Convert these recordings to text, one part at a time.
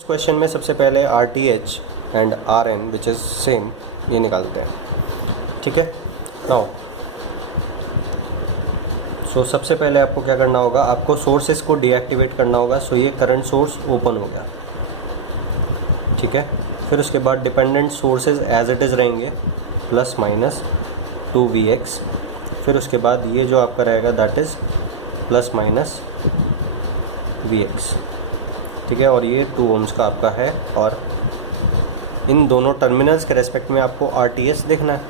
इस क्वेश्चन में सबसे पहले RTH and RN which is same ये निकालते हैं, ठीक है। नाउ सो सबसे पहले आपको क्या करना होगा, आपको सोर्सेस को डीएक्टिवेट करना होगा। सो ये करंट सोर्स ओपन हो गया, ठीक है। फिर उसके बाद dependent sources as it is रहेंगे प्लस माइनस 2Vx। फिर उसके बाद ये जो आपका रहेगा that is plus minus Vx, ठीक है। और ये 2 ohms का आपका है और इन दोनों टर्मिनल्स के रेस्पेक्ट में आपको RTH देखना है,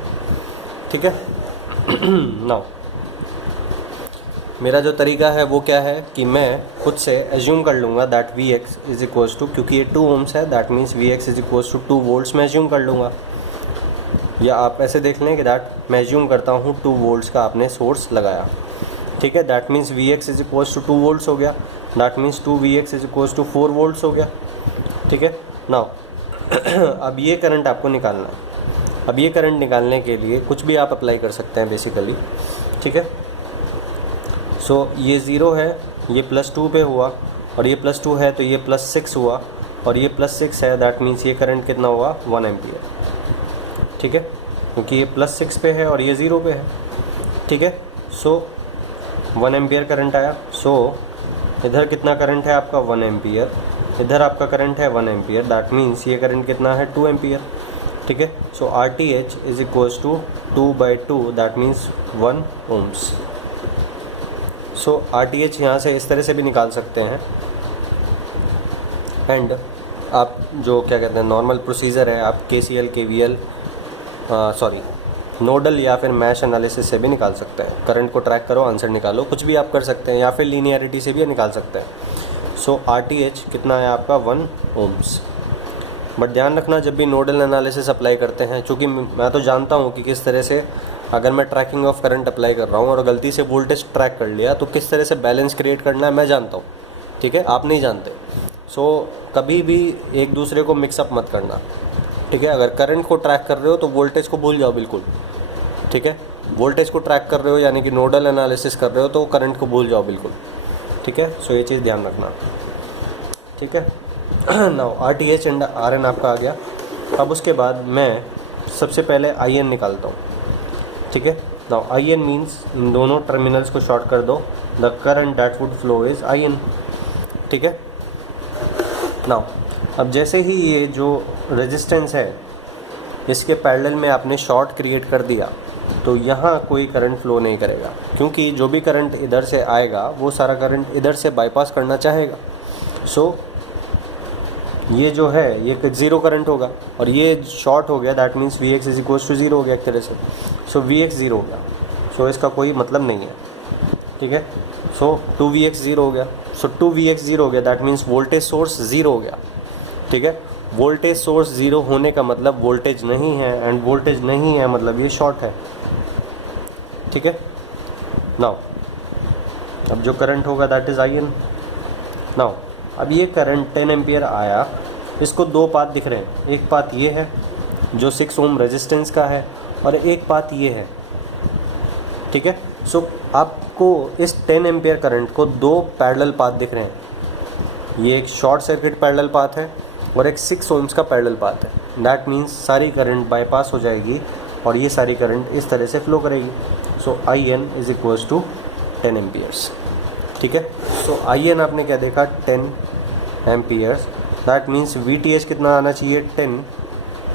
ठीक है। नाउ मेरा जो तरीका है वो क्या है कि मैं खुद से एज्यूम कर लूँगा that Vx is equals to, क्योंकि ये 2 ohms है that means Vx is equals to 2 volts मैं एज्यूम कर लूँगा। या आप ऐसे देख लें कि दैट मैं एज्यूम करता हूँ 2 volts का आपने सोर्स लगाया, ठीक है। That means Vx is equals to 2 volts हो गया, that means 2Vx is equals to 4 volts हो गया, ठीक है। नाउ अब ये करंट आपको निकालना है। अब ये करंट निकालने के लिए कुछ भी आप अप्लाई कर सकते हैं बेसिकली, ठीक है। सो ये 0 है, ये +2 पे हुआ और ये +2 है तो ये +6 हुआ और ये +6 है, दैट मीन्स ये करंट कितना हुआ 1 एम्पियर, ठीक है, क्योंकि ये +6 पे है और ये 0 पे है, ठीक है। सो 1 एम्पियर करंट आया। सो इधर कितना करंट है आपका 1 एम्पियर, इधर आपका करंट है 1 एम्पियर, दैट मीन्स ये करंट कितना है 2 एम्पियर, ठीक है। So RTH is equals to 2/2 that means 1 ohms। So RTH यहाँ से इस तरह से भी निकाल सकते हैं एंड आप जो क्या कहते हैं नॉर्मल प्रोसीजर है, आप KCL KVL नोडल या फिर मैश एनालिसिस से भी निकाल सकते हैं। करंट को ट्रैक करो, आंसर निकालो, कुछ भी आप कर सकते हैं, या फिर लीनियरिटी से भी निकाल सकते हैं। सो RTH कितना है आपका 1 ohms। बट ध्यान रखना जब भी नोडल एनालिसिस अप्लाई करते हैं, चूँकि मैं तो जानता हूँ कि किस तरह से अगर मैं ट्रैकिंग ऑफ करंट अप्लाई कर रहा हूँ और गलती से वोल्टेज ट्रैक कर लिया तो किस तरह से बैलेंस क्रिएट करना है मैं जानता हूँ, ठीक है, आप नहीं जानते। सो कभी भी एक दूसरे को मिक्सअप मत करना, ठीक है। अगर करंट को ट्रैक कर रहे हो तो वोल्टेज को भूल जाओ बिल्कुल, ठीक है। वोल्टेज को ट्रैक कर रहे हो यानी कि नोडल एनालिसिस कर रहे हो तो करंट को भूल जाओ बिल्कुल, ठीक है। सो ये चीज़ ध्यान रखना, ठीक है। नाउ RTH एंड RN आपका आ गया। अब उसके बाद मैं सबसे पहले IN निकालता हूँ, ठीक है। नाउ IN मीन्स इन दोनों टर्मिनल्स को शॉर्ट कर दो, the current that would flow is IN, ठीक है। नाउ अब जैसे ही ये जो रेजिस्टेंस है इसके पैरेलल में आपने शॉर्ट क्रिएट कर दिया तो यहाँ कोई करंट फ्लो नहीं करेगा, क्योंकि जो भी करंट इधर से आएगा वो सारा करंट इधर से बाईपास करना चाहेगा। सो ये जो है ये 0 करंट होगा और ये शॉर्ट हो गया, that means Vx is equals to 0 हो गया एक तरह से। सो Vx 0 हो गया, सो इसका कोई मतलब नहीं है, ठीक है। सो 2Vx 0 हो गया, सो 2Vx 0 हो गया, दैट मीन्स वोल्टेज सोर्स 0 हो गया, ठीक है। वोल्टेज सोर्स 0 होने का मतलब वोल्टेज नहीं है एंड वोल्टेज नहीं है मतलब ये शॉर्ट है, ठीक है। नाउ अब जो करंट होगा दैट इज़ IN। नाउ अब ये करंट 10 एम्पियर आया, इसको 2 पाथ दिख रहे हैं, एक पाथ ये है जो 6 ohm रेजिस्टेंस का है और एक पाथ ये है, ठीक है। सो आपको इस 10 एम्पियर करंट को 2 पैरेलल पाथ दिख रहे हैं, ये एक शॉर्ट सर्किट पैरेलल पाथ है और एक 6 ohms का पैरेलल पाथ है, दैट मीन्स सारी करंट बाईपास हो जाएगी और ये सारी करंट इस तरह से फ्लो करेगी। So IN is equals to 10 amperes, ठीक है। सो IN आपने क्या देखा 10 एम्पियर्स, दैट मीन्स VTH कितना आना चाहिए 10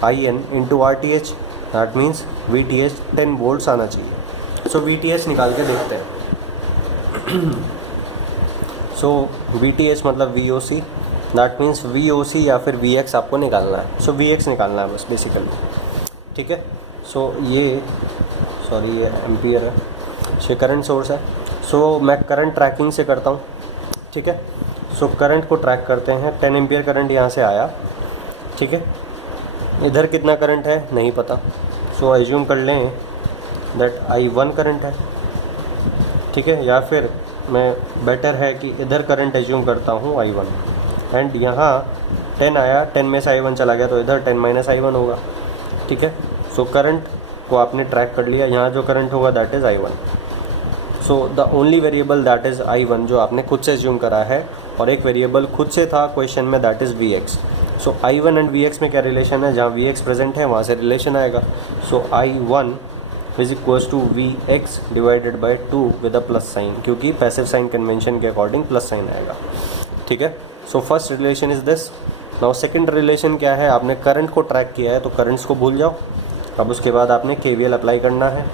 IN into RTH, that means VTH 10 volts आना चाहिए। सो VTH निकाल के देखते हैं। सो VTH मतलब VOC, दैट मीन्स VOC या फिर Vx आपको निकालना है। सो Vx निकालना है बस बेसिकली, ठीक है। सो ये एम्पियर है, ये करंट सोर्स है। सो मैं करंट ट्रैकिंग से करता हूँ, ठीक है। सो करंट को ट्रैक करते हैं, 10 एम्पियर करंट यहाँ से आया, ठीक है। इधर कितना करंट है नहीं पता, सो एज्यूम कर लें दैट I1 करंट है, ठीक है। या फिर मैं बेटर है कि इधर करंट एज्यूम करता हूँ I1 एंड यहाँ 10 आया, 10 में से I1 चला गया तो इधर 10 - I1 होगा, ठीक है। सो करंट को आपने ट्रैक कर लिया, यहाँ जो करंट होगा that is I1। So the only variable that is I1 जो आपने खुद से एज्यूम करा है और एक वेरिएबल खुद से था क्वेश्चन में, that is Vx। So I1 and Vx में क्या रिलेशन है, जहाँ Vx प्रेजेंट है वहाँ से रिलेशन आएगा। So I1 is equals to Vx divided by 2 with a plus sign, क्योंकि पैसिव साइन कन्वेंशन के अकॉर्डिंग प्लस साइन आएगा, ठीक है। So first relation is this. Now second relation क्या है, आपने करंट को ट्रैक किया है तो करंट्स को भूल जाओ। अब उसके बाद आपने KVL अप्लाई करना है।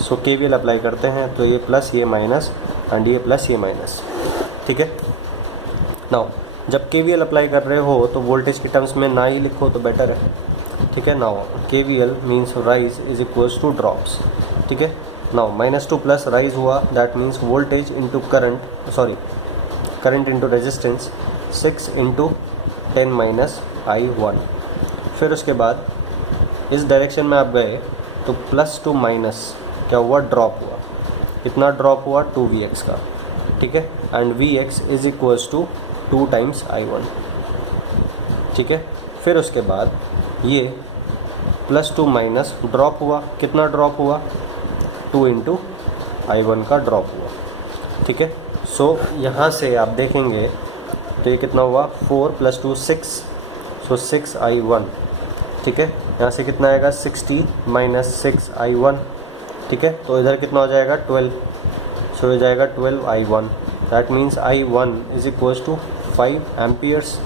सो KVL अप्लाई करते हैं तो ये प्लस ये माइनस एंड ये प्लस ये माइनस, ठीक है। नाउ जब KVL अप्लाई कर रहे हो तो वोल्टेज के टर्म्स में ना ही लिखो तो बेटर है, ठीक है। Now KVL means rise is equals two drops, ठीक है। नाउ -2 प्लस राइज हुआ, that means voltage into current, sorry current into resistance 6 into 10 minus I1। फिर उसके बाद इस डायरेक्शन में आप गए तो प्लस टू माइनस क्या हुआ, ड्रॉप हुआ। कितना ड्रॉप हुआ, 2Vx का, ठीक है। And Vx is equals to 2 times I1, ठीक है। फिर उसके बाद ये +2 माइनस ड्रॉप हुआ, कितना ड्रॉप हुआ, 2 इंटू I1 का ड्रॉप हुआ, ठीक है। सो यहाँ से आप देखेंगे तो ये कितना हुआ, 4 + 2 6, सो 6 I1, ठीक है। यहाँ से कितना आएगा, 60 माइनस 6 I1, ठीक है। तो इधर कितना हो जाएगा, 12, सो हो जाएगा 12 I1, that means I1 is equals to 5 amperes,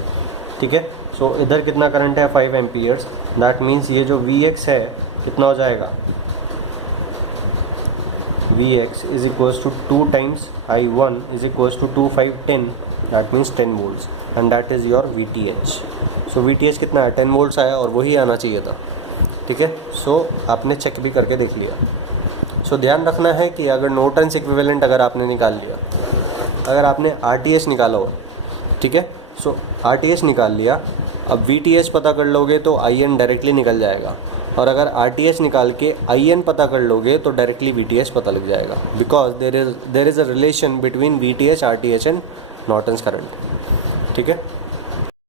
ठीक है। सो इधर कितना करंट है, 5 एम्पियर्स, दैट मीन्स ये जो Vx है कितना हो जाएगा, Vx is equals to 2 times I1 is equals to 2 5 10, that means 10 volts and that is your VTH। So VTH कितना है, 10 वोल्ट्स आया और वही आना चाहिए था, ठीक है। सो आपने चेक भी करके देख लिया। सो ध्यान रखना है कि अगर नॉर्टन्स इक्विवेलेंट अगर आपने निकाल लिया, अगर आपने RTH निकाला हो, ठीक है। सो RTH निकाल लिया, अब VTH पता कर लोगे तो IN डायरेक्टली निकल जाएगा, और अगर RTH निकाल के IN पता कर लोगे तो डायरेक्टली VTH पता लग जाएगा, because there is a relation between VTH, RTH and Norton's current, ठीक है।